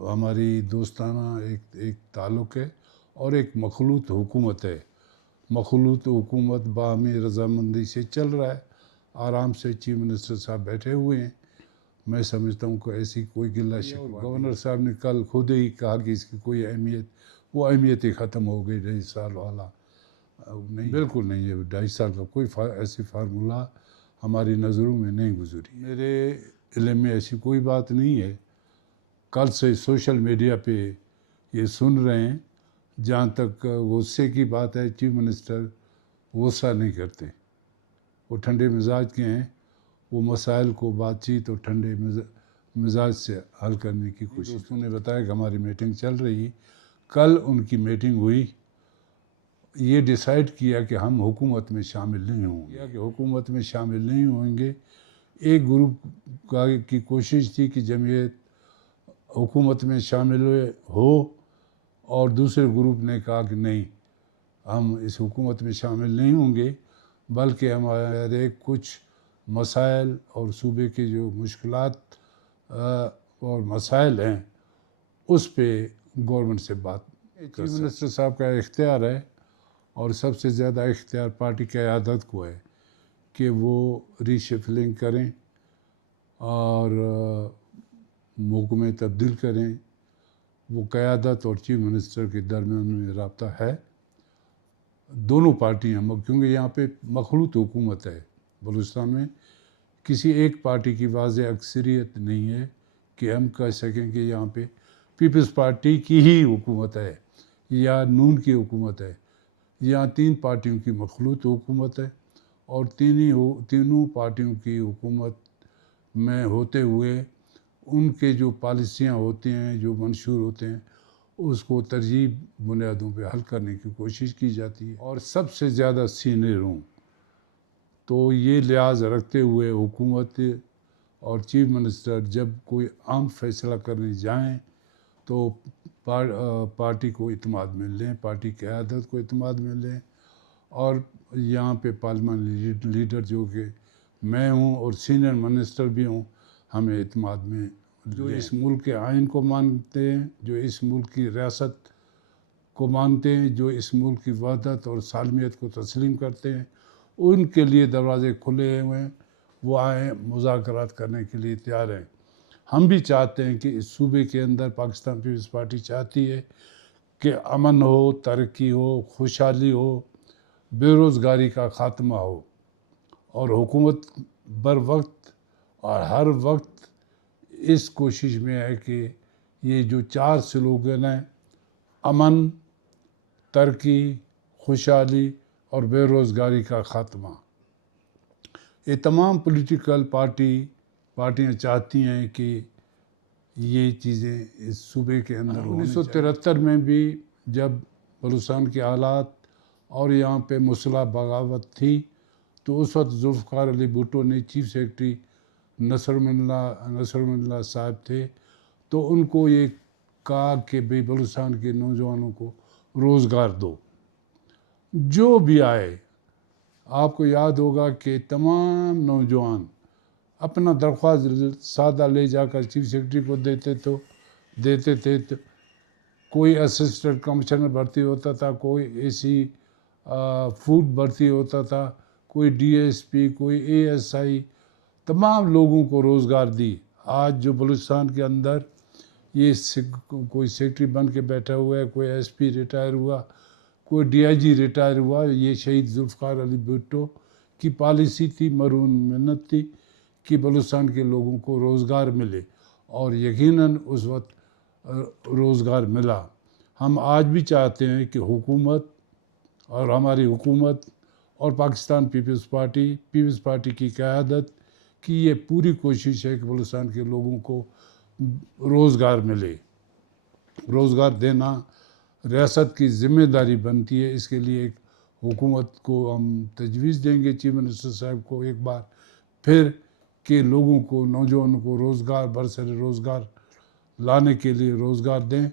ہماری دوستانہ ایک تعلق ہے اور ایک مخلوط حکومت ہے. مخلوط حکومت باہمی رضامندی سے چل رہا ہے. آرام سے چیف منسٹر صاحب بیٹھے ہوئے ہیں. میں سمجھتا ہوں کہ ایسی کوئی گلہ شکوہ. گورنر صاحب نے کل خود ہی کہا کہ اس کی کوئی وہ اہمیت ہی ختم ہو گئی 2.5 سال والا. نہیں، بالکل نہیں ہے. 2.5 سال کا کوئی ایسی فارمولہ ہماری نظروں میں نہیں گزری. میرے علم میں ایسی کوئی بات نہیں ہے. کل سے سوشل میڈیا پہ یہ سن رہے ہیں. جہاں تک غصے کی بات ہے، چیف منسٹر غصہ نہیں کرتے. وہ ٹھنڈے مزاج کے ہیں. وہ مسائل کو بات چیت اور ٹھنڈے مزاج سے حل کرنے کی کوشش. دوستوں نے بتایا کہ ہماری میٹنگ چل رہی. کل ان کی میٹنگ ہوئی. یہ ڈیسائیڈ کیا کہ ہم حکومت میں شامل نہیں ہوں گے. کہ حکومت میں شامل نہیں ہوئیں گے. ایک گروپ کی کوشش تھی کہ جمعیت حکومت میں شامل ہو، اور دوسرے گروپ نے کہا کہ نہیں، ہم اس حکومت میں شامل نہیں ہوں گے، بلکہ ہمارے کچھ مسائل اور صوبے کے جو مشکلات اور مسائل ہیں اس پہ گورنمنٹ سے بات. چیف منسٹر صاحب کا اختیار ہے، اور سب سے زیادہ اختیار پارٹی قیادت کو ہے کہ وہ ری شفلنگ کریں اور محکمے تبدیل کریں. وہ قیادت اور چیف منسٹر کے درمیان میں رابطہ ہے. دونوں پارٹیاں، کیونکہ یہاں پہ مخلوط حکومت ہے بلوچستان میں. کسی ایک پارٹی کی واضح اکثریت نہیں ہے کہ ہم کہہ سکیں کہ یہاں پہ پیپلز پارٹی کی ہی حکومت ہے یا نون کی حکومت ہے. یہاں 3 پارٹیوں کی مخلوط حکومت ہے، اور تینوں پارٹیوں کی حکومت میں ہوتے ہوئے ان کے جو پالیسیاں ہوتی ہیں، جو منشور ہوتے ہیں، اس کو ترجیح بنیادوں پہ حل کرنے کی کوشش کی جاتی ہے. اور سب سے زیادہ سینئر ہوں تو یہ لحاظ رکھتے ہوئے حکومت اور چیف منسٹر جب کوئی اہم فیصلہ کرنے جائیں تو پارٹی کو اعتماد میں لیں، پارٹی قیادت کو اعتماد میں لیں. اور یہاں پہ پارلیمانی لیڈر جو کہ میں ہوں اور سینئر منسٹر بھی ہوں، ہمیں اعتماد میں جو اس ملک کے آئین کو مانتے ہیں، جو اس ملک کی ریاست کو مانتے ہیں، جو اس ملک کی وحدت اور سالمیت کو تسلیم کرتے ہیں، ان کے لیے دروازے کھلے ہوئے ہیں. وہ آئیں، مذاکرات کرنے کے لیے تیار ہیں. ہم بھی چاہتے ہیں کہ اس صوبے کے اندر پاکستان پیپلز پارٹی چاہتی ہے کہ امن ہو، ترقی ہو، خوشحالی ہو، بے روزگاری کا خاتمہ ہو، اور حکومت بر وقت اور ہر وقت اس کوشش میں ہے کہ یہ جو 4 سلوگن ہیں، امن، ترقی، خوشحالی اور بے روزگاری کا خاتمہ، یہ تمام پولیٹیکل پارٹیاں چاہتی ہیں کہ یہ چیزیں اس صوبے کے اندر. 1973 میں بھی جب بلوچستان کے حالات اور یہاں پہ مسلح بغاوت تھی تو اس وقت ذوالفقار علی بھٹو نے چیف سیکرٹری نصر من اللہ صاحب تھے، تو ان کو یہ کہا کہ بھئی بلوچستان کے نوجوانوں کو روزگار دو. جو بھی آئے، آپ کو یاد ہوگا کہ تمام نوجوان اپنا درخواست سادہ لے جا کر چیف سیکرٹری کو دیتے تھے. کوئی اسسٹنٹ کمشنر بھرتی ہوتا تھا، کوئی AC فوڈ بھرتی ہوتا تھا، کوئی DSP، کوئی ASI، تمام لوگوں کو روزگار دی. آج جو بلوچستان کے اندر یہ کوئی سیکرٹری بن کے بیٹھا ہوا ہے، کوئی SP ریٹائر ہوا، کوئی DIG ریٹائر ہوا، یہ شہید ذوالفقار علی بھٹو کی پالیسی تھی، مرہون منت تھی کہ بلوچستان کے لوگوں کو روزگار ملے، اور یقیناً اس وقت روزگار ملا. ہم آج بھی چاہتے ہیں کہ حکومت اور ہماری حکومت اور پاکستان پیپلز پارٹی کی قیادت کی یہ پوری کوشش ہے کہ بلوچستان کے لوگوں کو روزگار ملے. روزگار دینا ریاست کی ذمہ داری بنتی ہے. اس کے لیے ایک حکومت کو ہم تجویز دیں گے چیف منسٹر صاحب کو ایک بار پھر کہ لوگوں کو، نوجوانوں کو روزگار، برسر روزگار لانے کے لیے روزگار دیں.